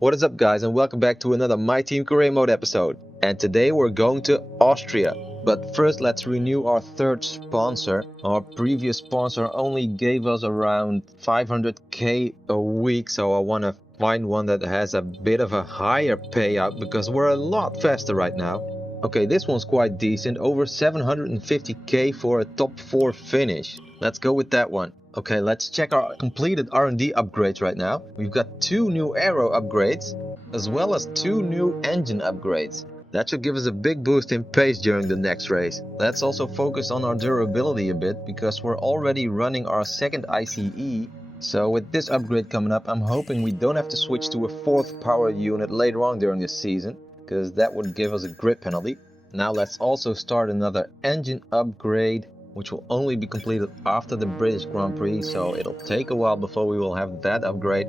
What is up guys, and welcome back to another My Team Career Mode episode. And today we're going to Austria. But first let's renew our third sponsor. Our previous sponsor only gave us around 500k a week, so I want to find one that has a bit of a higher payout because we're a lot faster right now. Okay, this one's quite decent, over 750k for a top 4 finish. Let's go with that one. Okay, let's check our completed R&D upgrades right now. We've got 2 new aero upgrades, as well as 2 new engine upgrades. That should give us a big boost in pace during the next race. Let's also focus on our durability a bit, because we're already running our second ICE. So with this upgrade coming up, I'm hoping we don't have to switch to a 4th power unit later on during this season, because that would give us a grip penalty. Now let's also start another engine upgrade, which will only be completed after the British Grand Prix, so it'll take a while before we will have that upgrade.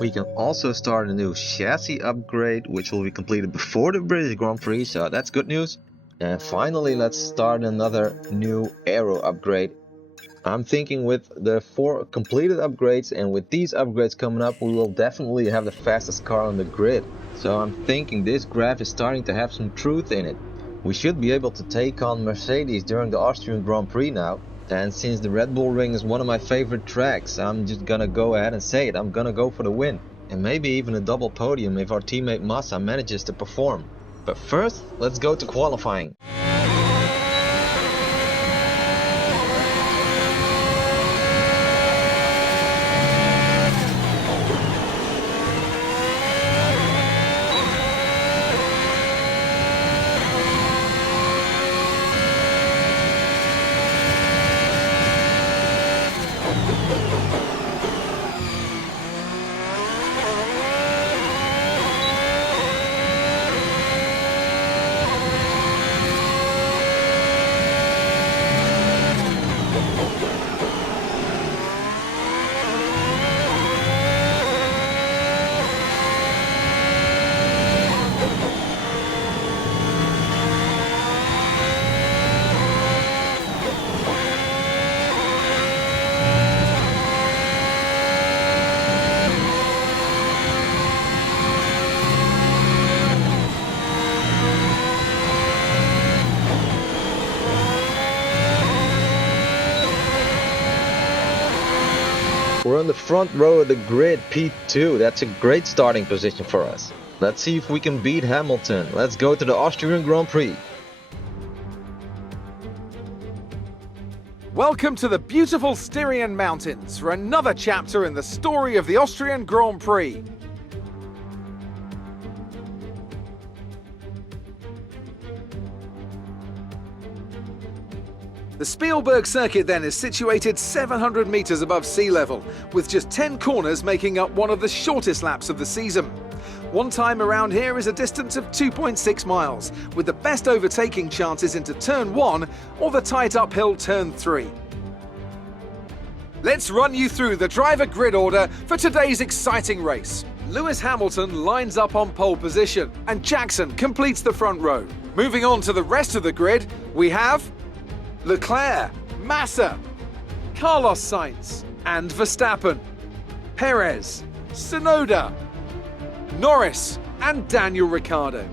We can also start a new chassis upgrade, which will be completed before the British Grand Prix, so that's good news. And finally, let's start another new aero upgrade. I'm thinking with the 4 completed upgrades and with these upgrades coming up, we will definitely have the fastest car on the grid. So I'm thinking this graph is starting to have some truth in it. We should be able to take on Mercedes during the Austrian Grand Prix now. And since the Red Bull Ring is one of my favorite tracks, I'm just gonna go ahead and say it. I'm gonna go for the win. And maybe even a double podium if our teammate Massa manages to perform. But first, let's go to qualifying. We're on the front row of the grid, P2. That's a great starting position for us. Let's see if we can beat Hamilton. Let's go to the Austrian Grand Prix. Welcome to the beautiful Styrian Mountains for another chapter in the story of the Austrian Grand Prix. The Spielberg circuit then is situated 700 meters above sea level, with just 10 corners making up one of the shortest laps of the season. One time around here is a distance of 2.6 miles, with the best overtaking chances into turn 1 or the tight uphill turn 3. Let's run you through the driver grid order for today's exciting race. Lewis Hamilton lines up on pole position, and Jackson completes the front row. Moving on to the rest of the grid, we have Leclerc, Massa, Carlos Sainz and Verstappen, Perez, Tsunoda, Norris and Daniel Ricciardo,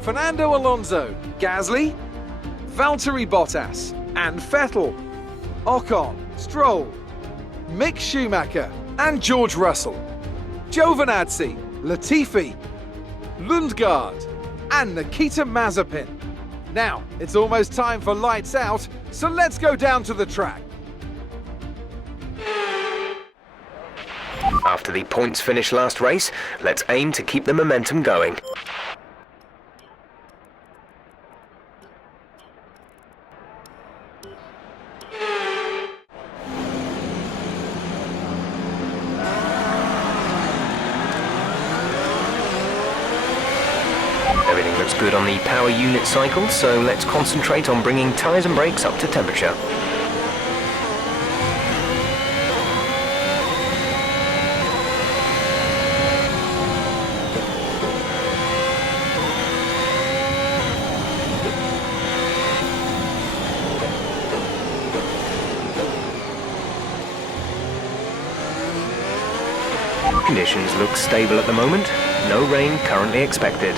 Fernando Alonso, Gasly, Valtteri Bottas and Vettel, Ocon, Stroll, Mick Schumacher and George Russell, Giovinazzi, Latifi, Lundgaard and Nikita Mazepin. Now, it's almost time for lights out, so let's go down to the track. After the points finish last race, let's aim to keep the momentum going. Everything looks good on the power unit cycle, so let's concentrate on bringing tyres and brakes up to temperature. Conditions look stable at the moment. No rain currently expected.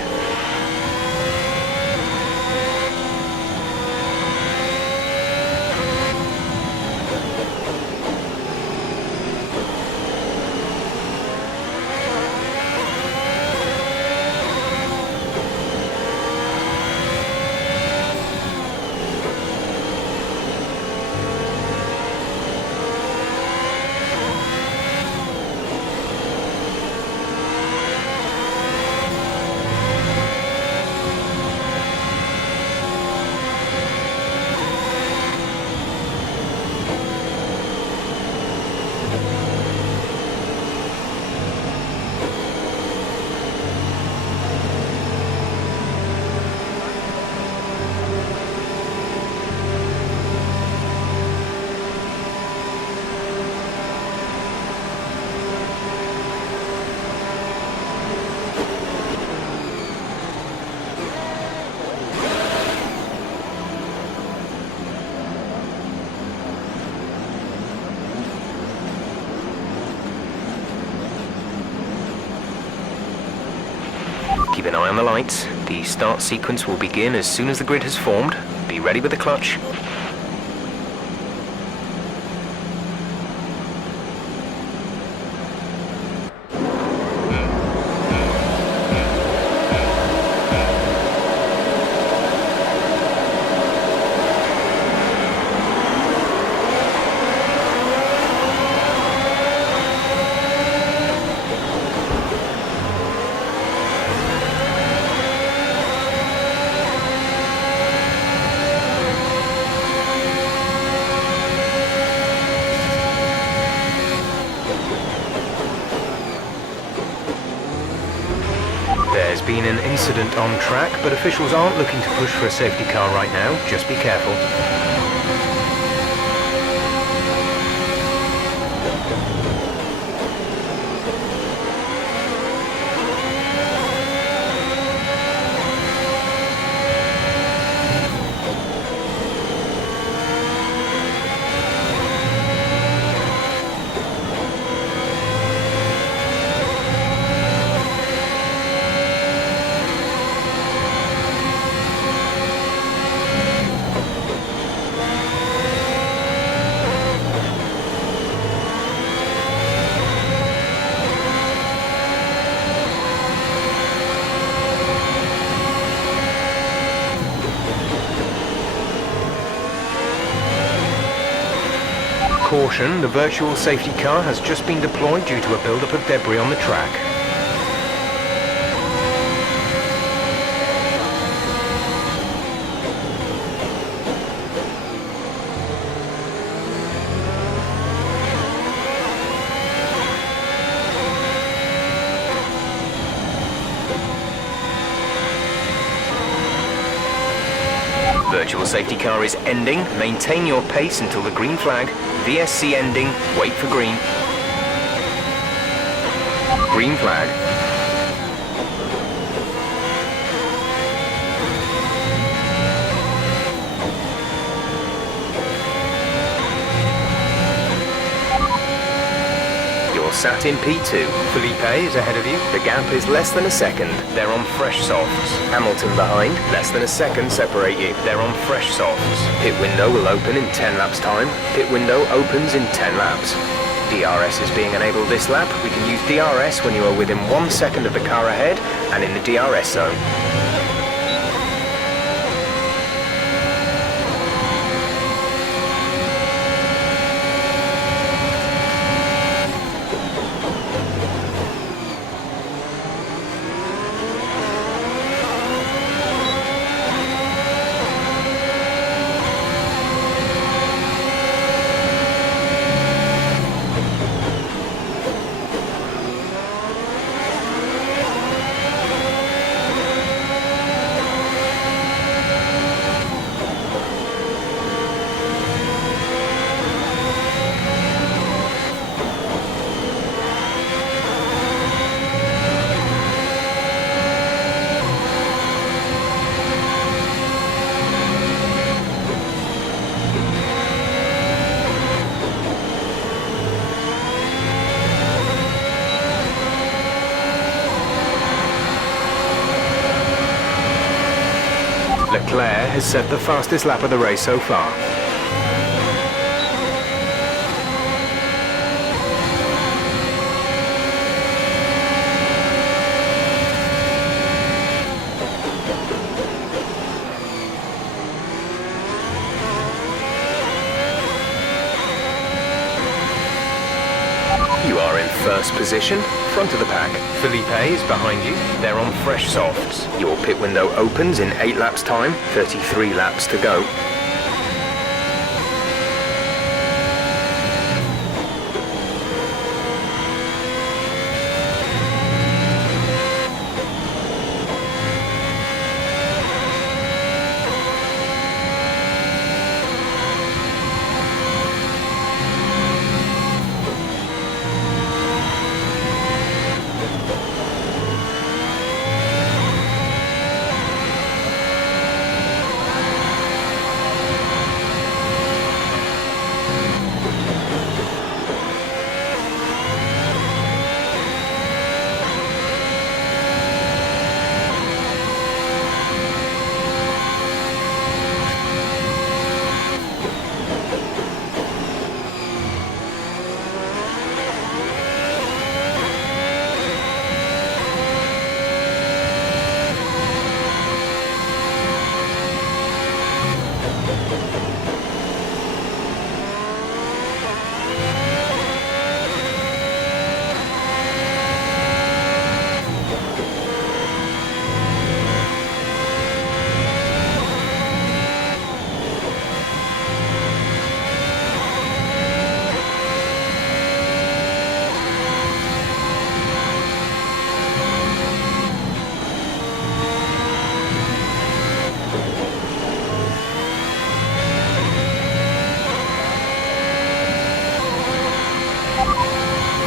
Keep an eye on the lights. The start sequence will begin as soon as the grid has formed. Be ready with the clutch. There's been an incident on track, but officials aren't looking to push for a safety car right now. Just be careful. Caution, the virtual safety car has just been deployed due to a buildup of debris on the track. Virtual safety car is ending. Maintain your pace until the green flag. VSC ending. Wait for green. Green flag. You're sat in P2. Felipe is ahead of you. The gap is less than a second. They're on fresh softs. Hamilton behind. Less than a second separate you. They're on fresh softs. Pit window will open in 10 laps time. Pit window opens in 10 laps. DRS is being enabled this lap. We can use DRS when you are within 1 second of the car ahead and in the DRS zone. Leclerc has set the fastest lap of the race so far. You are in first position, front of the pack. Felipe is behind you. They're on fresh softs. Your pit window opens in 8 laps time, 33 laps to go.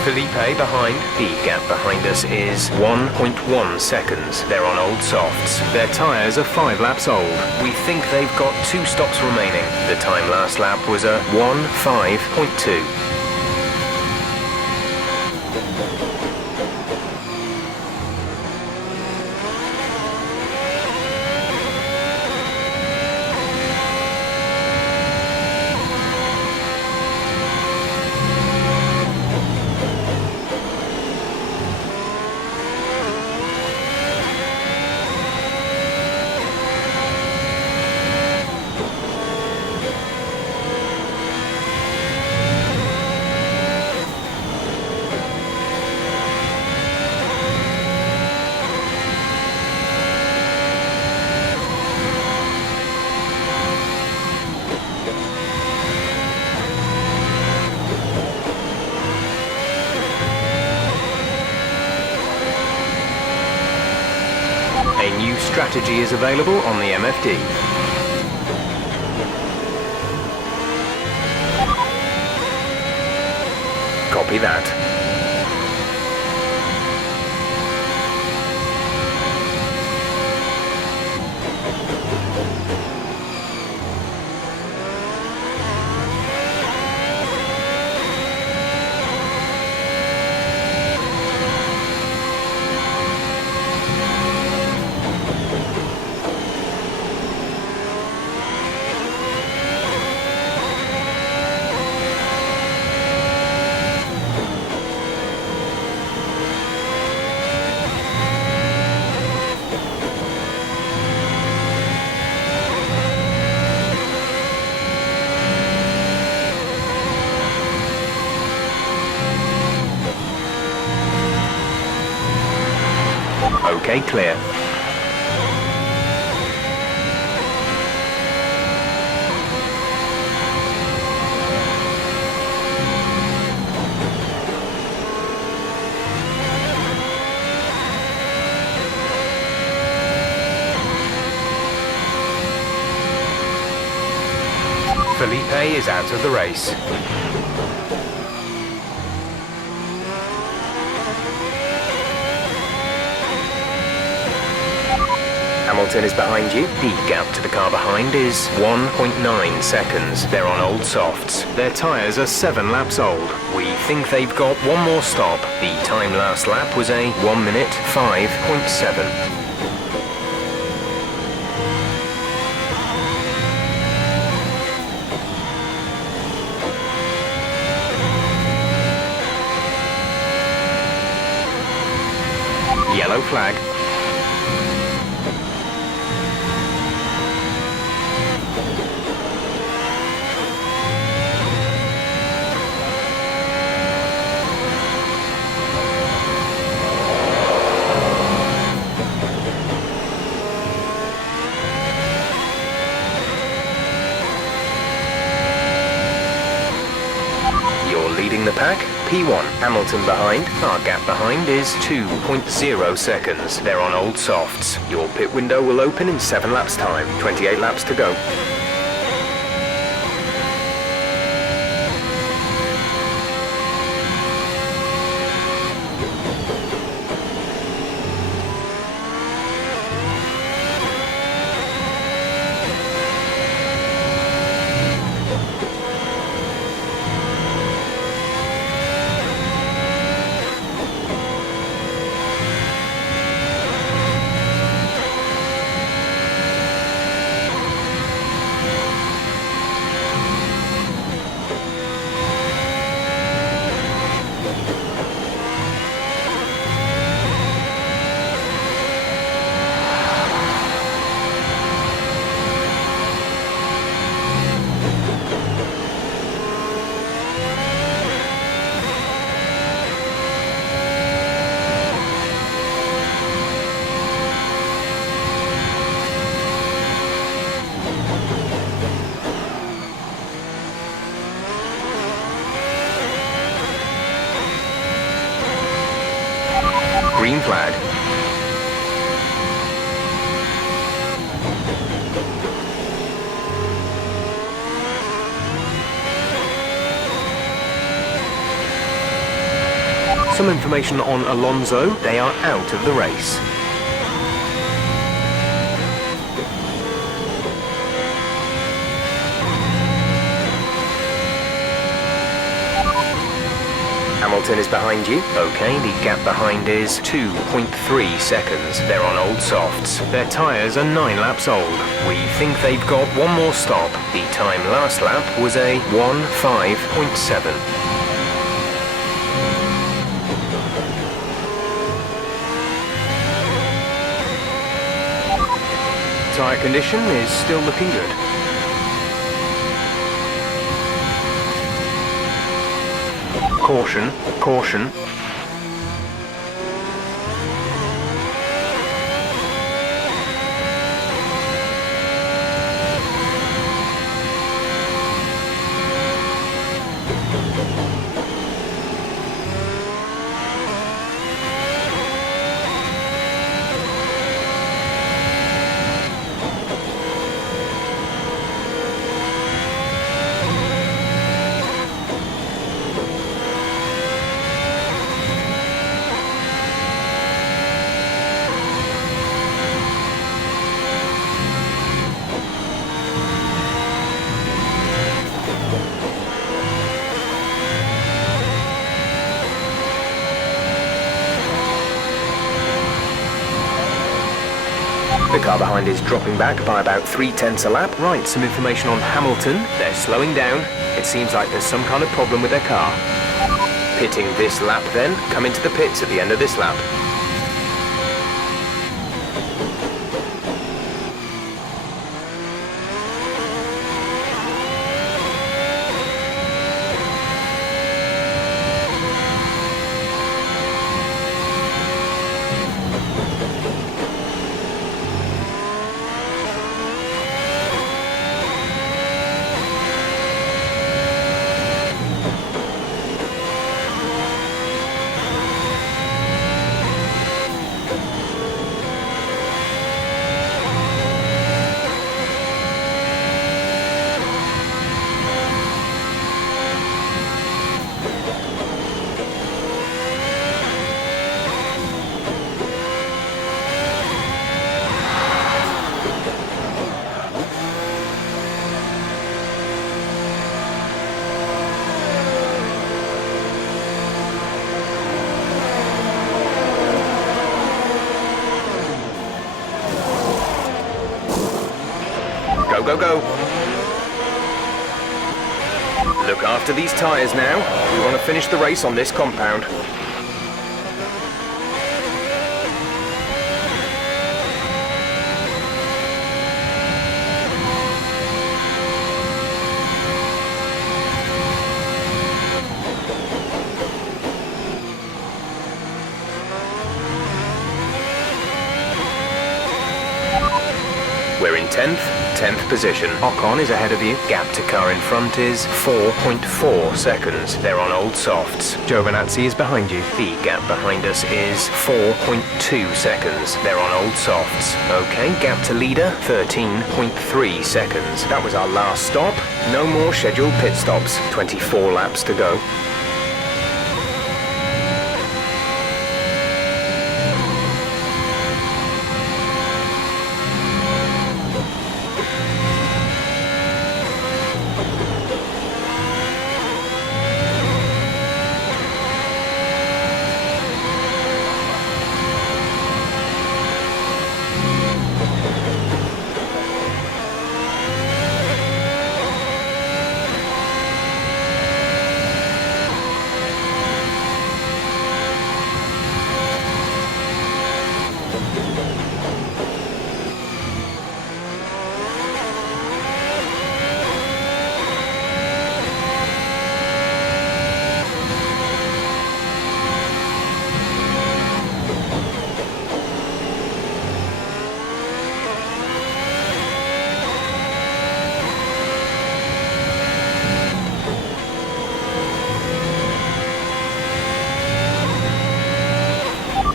Felipe behind. The gap behind us is 1.1 seconds. They're on old softs. Their tyres are 5 laps old. We think they've got 2 stops remaining. The time last lap was a 1:5.2. A new strategy is available on the MFD. Copy that. Okay, clear. Felipe is out of the race. Hamilton is behind you. The gap to the car behind is 1.9 seconds. They're on old softs. Their tyres are 7 laps old. We think they've got one more stop. The time last lap was a 1:05.7. Yellow flag. Leading the pack, P1, Hamilton behind. Our gap behind is 2.0 seconds. They're on old softs. Your pit window will open in 7 laps time. 28 laps to go. Green flag. Some information on Alonso. They are out of the race. Hamilton is behind you. Okay, the gap behind is 2.3 seconds. They're on old softs. Their tyres are 9 laps old. We think they've got one more stop. The time last lap was a 1:5.7. Tyre condition is still looking good. Caution, caution. The car behind is dropping back by about 3/10 a lap. Right, some information on Hamilton. They're slowing down. It seems like there's some kind of problem with their car. Pitting this lap then. Come into the pits at the end of this lap. Go, go, go. Look after these tyres now. We want to finish the race on this compound. We're in 10th position. Ocon is ahead of you. Gap to car in front is 4.4 seconds. They're on old softs. Giovinazzi is behind you. The gap behind us is 4.2 seconds. They're on old softs. Okay, gap to leader, 13.3 seconds. That was our last stop. No more scheduled pit stops. 24 laps to go.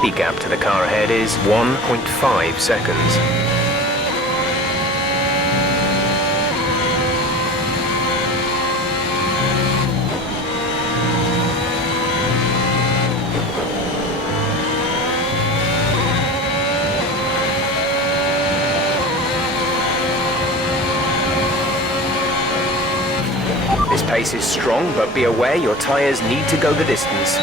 The gap to the car ahead is 1.5 seconds. This pace is strong, but be aware your tyres need to go the distance.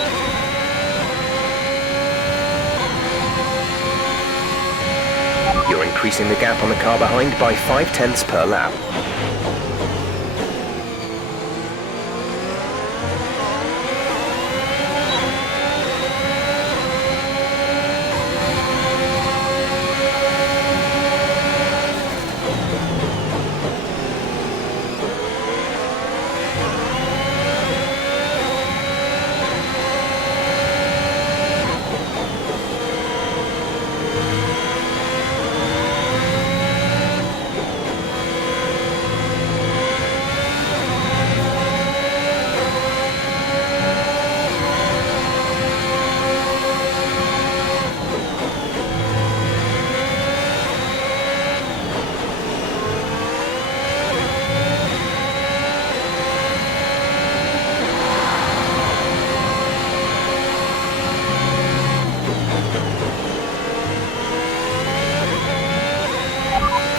You're increasing the gap on the car behind by 0.5 per lap.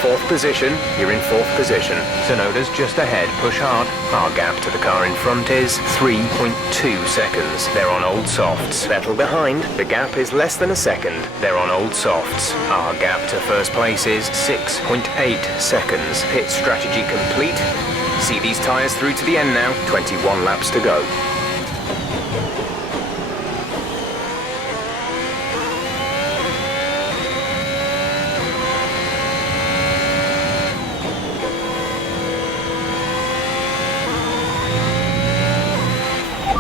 Fourth position, you're in fourth position. Sonoda's just ahead, push hard. Our gap to the car in front is 3.2 seconds. They're on old softs. Vettel behind, the gap is less than a second. They're on old softs. Our gap to first place is 6.8 seconds. Pit strategy complete. See these tyres through to the end now. 21 laps to go.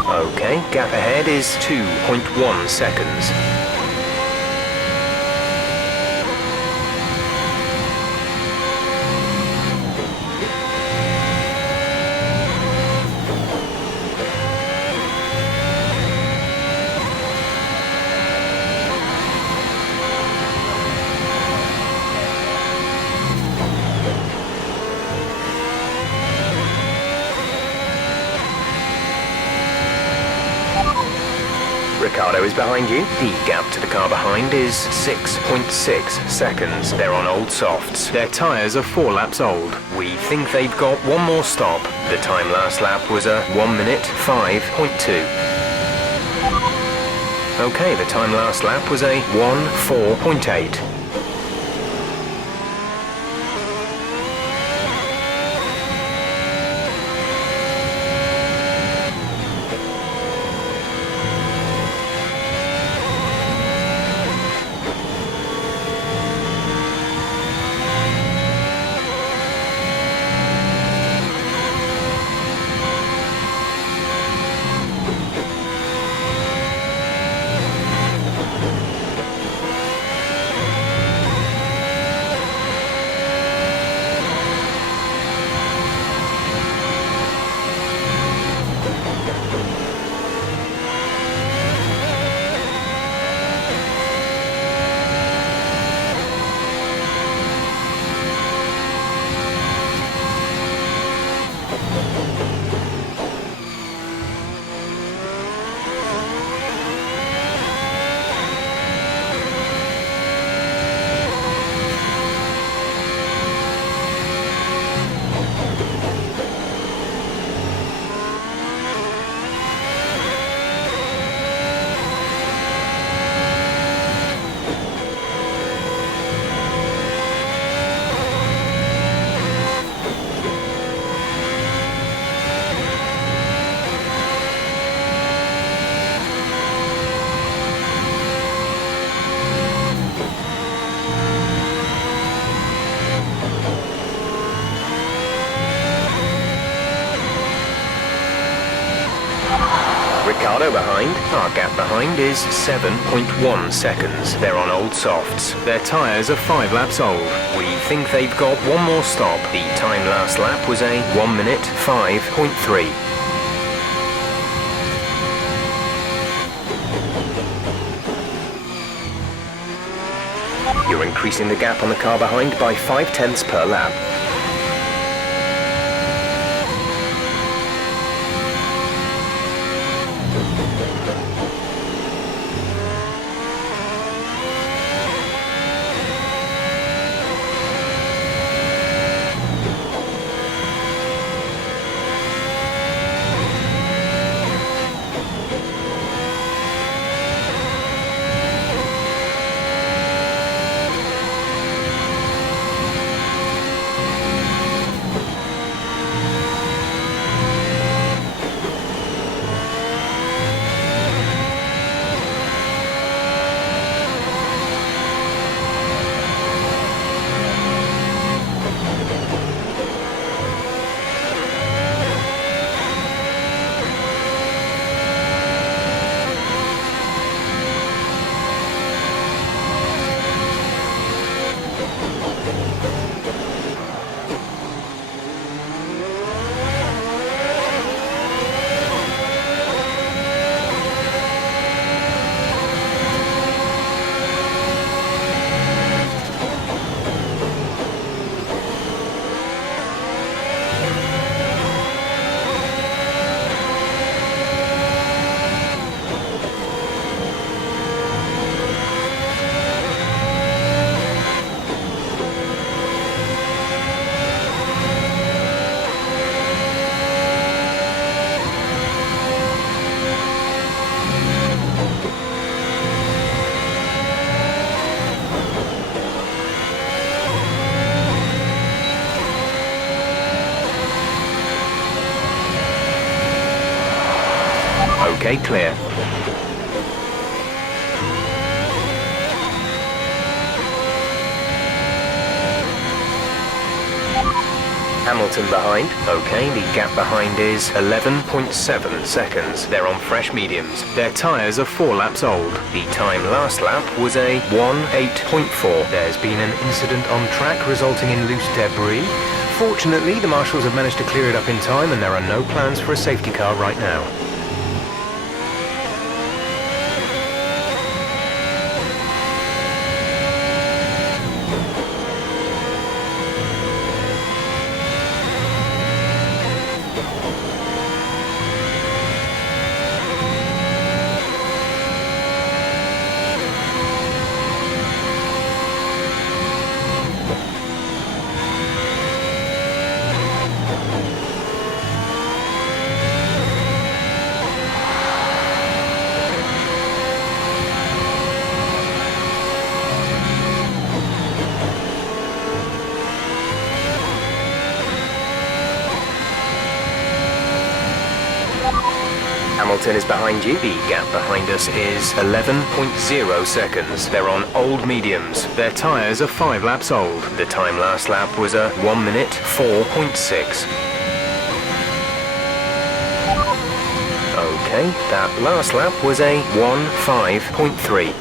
Okay, gap ahead is 2.1 seconds. Ricardo is behind you. The gap to the car behind is 6.6 seconds. They're on old softs. Their tyres are 4 laps old. We think they've got one more stop. The time last lap was a 1 minute 5.2. Okay, the time last lap was a 1:4.8. Ricardo behind. Our gap behind is 7.1 seconds. They're on old softs. Their tyres are 5 laps old. We think they've got one more stop. The time last lap was a 1 minute 5.3. You're increasing the gap on the car behind by 0.5 per lap. Okay, clear. Hamilton behind. Okay, the gap behind is 11.7 seconds. They're on fresh mediums. Their tyres are 4 laps old. The time last lap was a 1:08.4. There's been an incident on track resulting in loose debris. Fortunately, the marshals have managed to clear it up in time and there are no plans for a safety car right now. Hamilton is behind you. The gap behind us is 11.0 seconds. They're on old mediums. Their tyres are 5 laps old. The time last lap was a 1 minute 4.6. Okay, that last lap was a 1:05.3.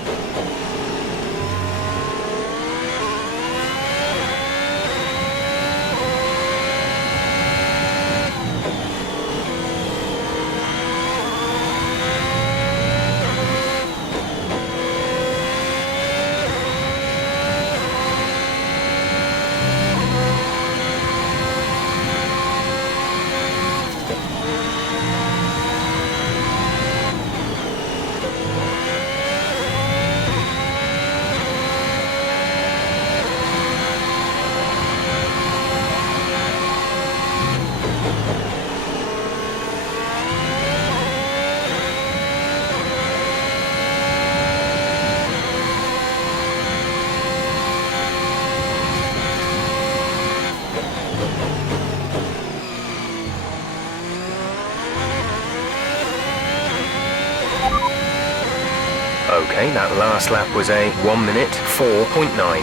Okay, that last lap was a 1 minute 4.9.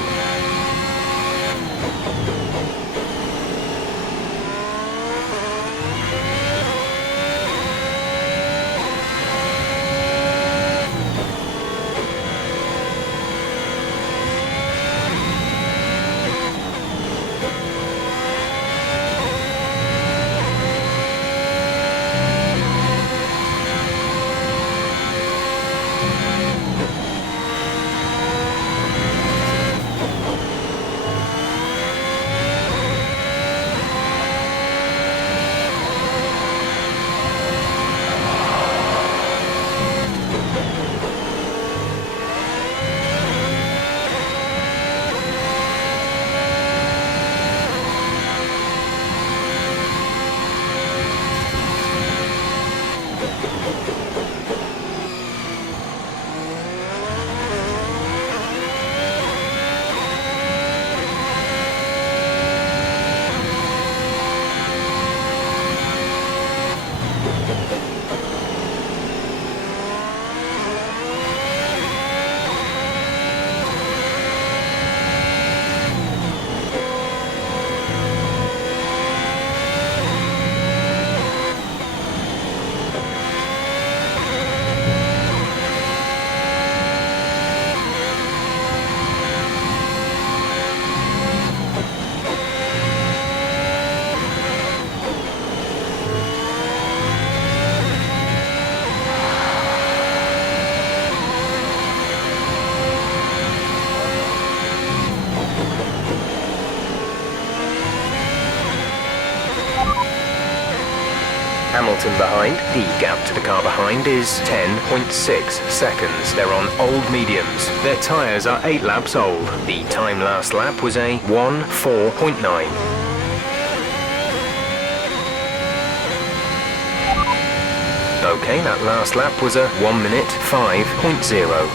Hamilton behind. The gap to the car behind is 10.6 seconds. They're on old mediums. Their tyres are 8 laps old. The time last lap was a 1:4.9. Okay, that last lap was a 1:05.0.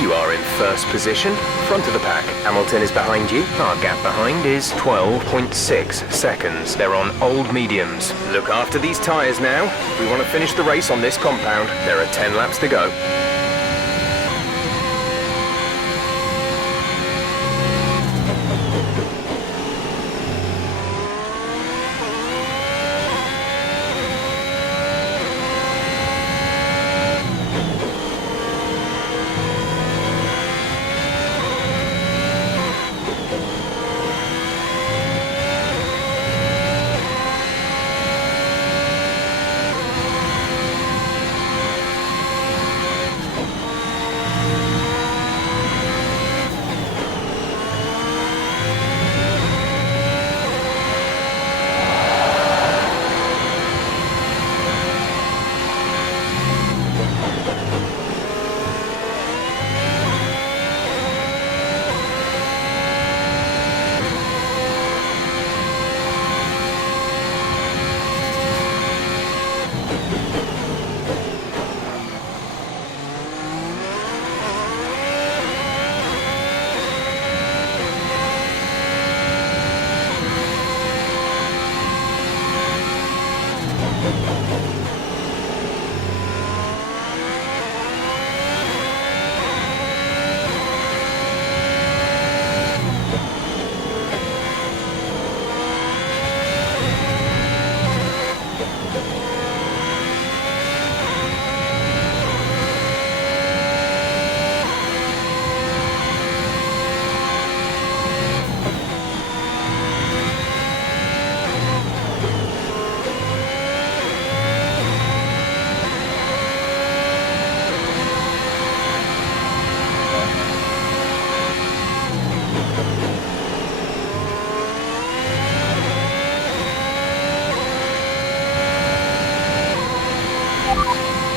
You are in first position, front of the pack. Hamilton is behind you. Our gap behind is 12.6 seconds. They're on old mediums. Look after these tyres now. We want to finish the race on this compound. There are 10 laps to go.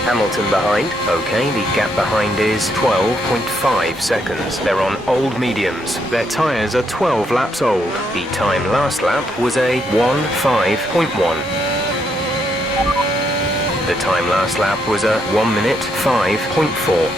Hamilton behind. Okay, the gap behind is 12.5 seconds. They're on old mediums. Their tyres are 12 laps old. The time last lap was a 1:05.1. The time last lap was a 1:05.4.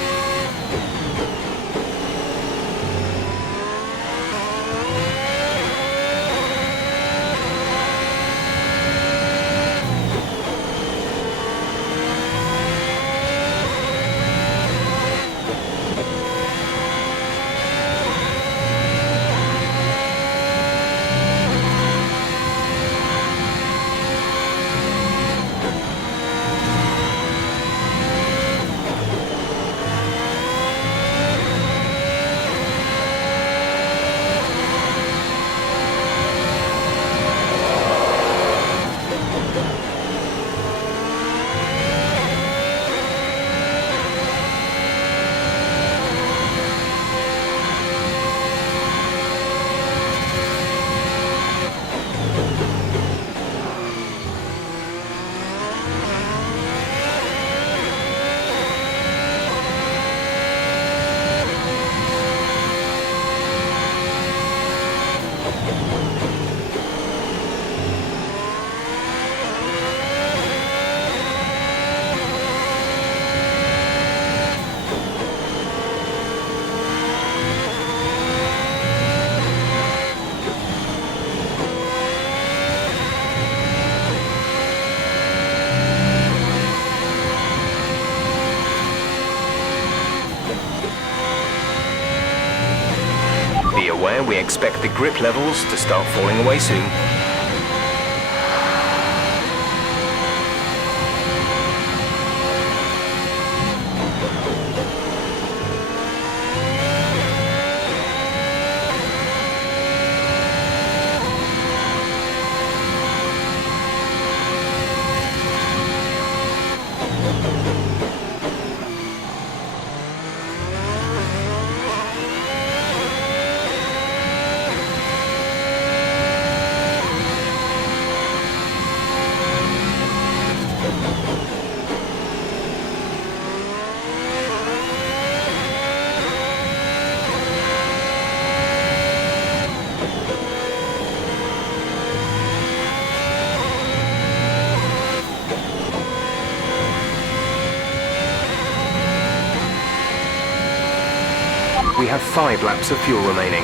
where we expect the grip levels to start falling away soon. We have 5 laps of fuel remaining.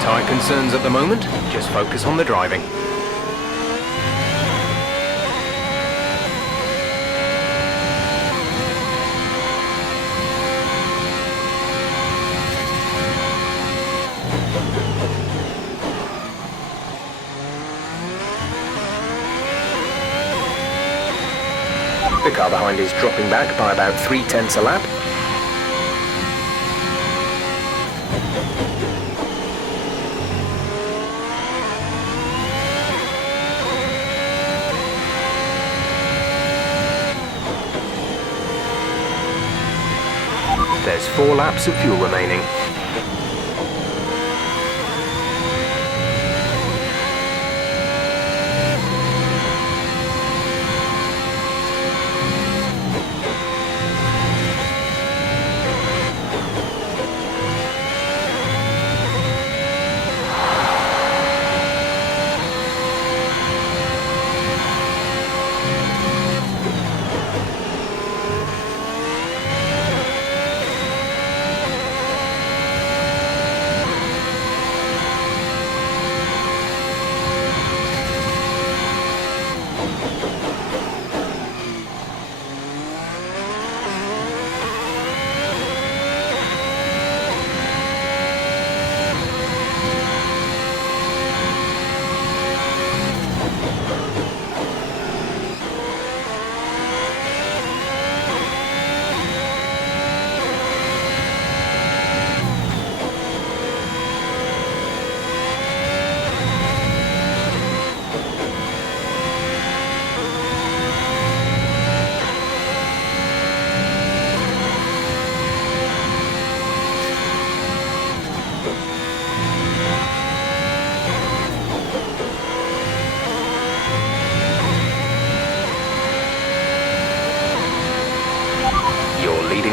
Tyre concerns at the moment, just focus on the driving. The car behind is dropping back by about 3/10 a lap. There's 4 laps of fuel remaining.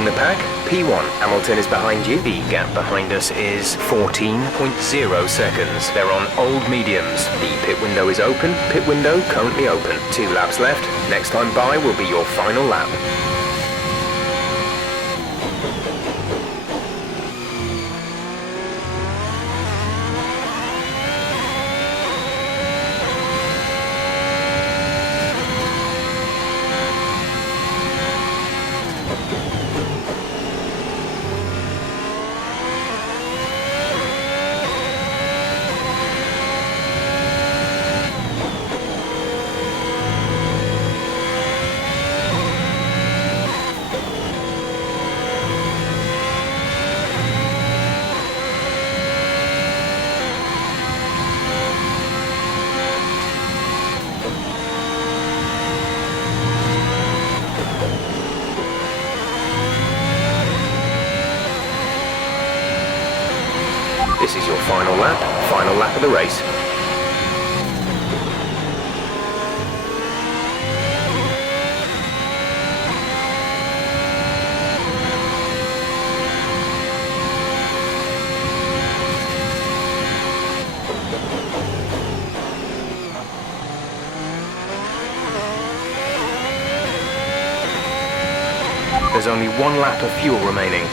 The pack, P1. Hamilton is behind you. The gap behind us is 14.0 seconds. They're on old mediums. The pit window is open. Pit window currently open. 2 laps left. Next time by will be your final lap. This is your final lap of the race. There's only one lap of fuel remaining.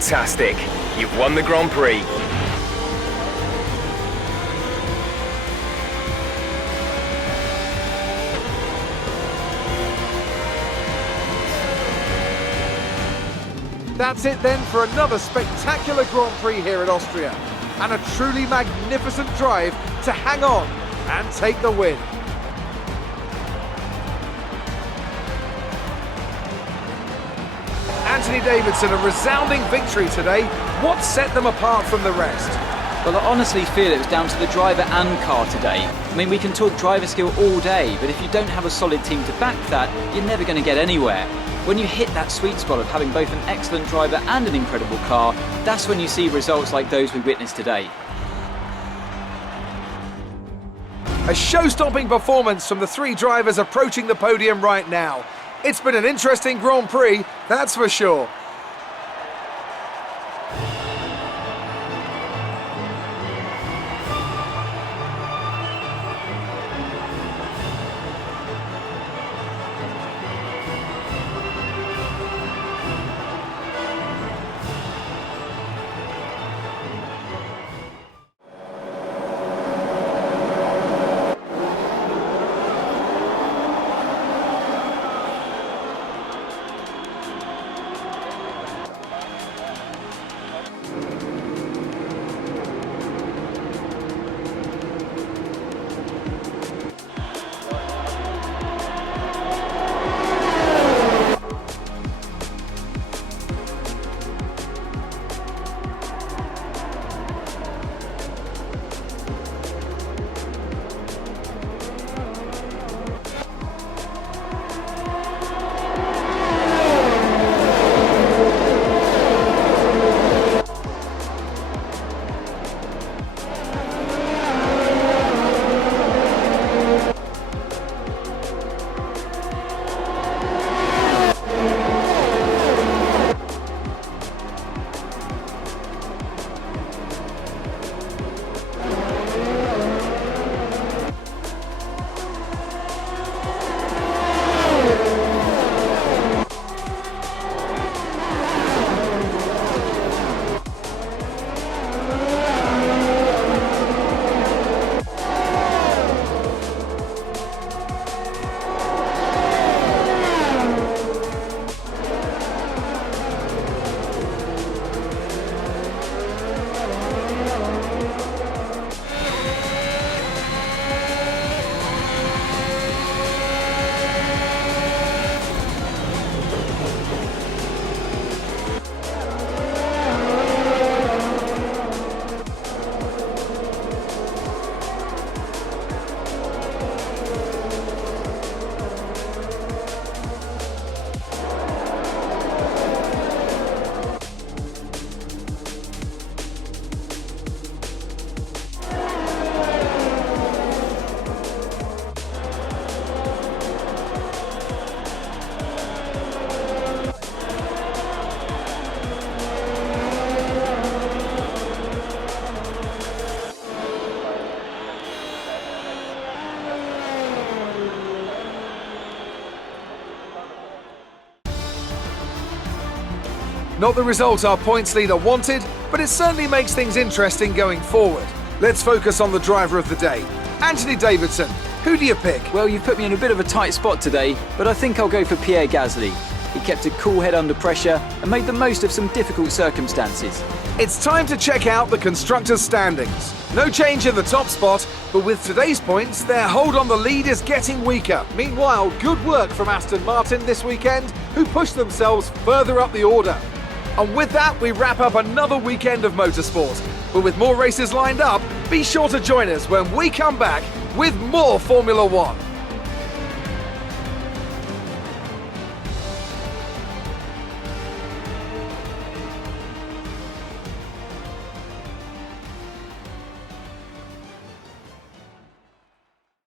Fantastic! You've won the Grand Prix. That's it then for another spectacular Grand Prix here at Austria. And a truly magnificent drive to hang on and take the win. Anthony Davidson, a resounding victory today. What set them apart from the rest? Well, I honestly feel it was down to the driver and car today. I mean, we can talk driver skill all day, but if you don't have a solid team to back that, you're never going to get anywhere. When you hit that sweet spot of having both an excellent driver and an incredible car, that's when you see results like those we witnessed today. A show-stopping performance from the three drivers approaching the podium right now. It's been an interesting Grand Prix, that's for sure. Not the result our points leader wanted, but it certainly makes things interesting going forward. Let's focus on the driver of the day. Anthony Davidson, who do you pick? Well, you've put me in a bit of a tight spot today, but I think I'll go for Pierre Gasly. He kept a cool head under pressure and made the most of some difficult circumstances. It's time to check out the constructors' standings. No change in the top spot, but with today's points, their hold on the lead is getting weaker. Meanwhile, good work from Aston Martin this weekend, who pushed themselves further up the order. And with that, we wrap up another weekend of motorsport. But with more races lined up, be sure to join us when we come back with more Formula One.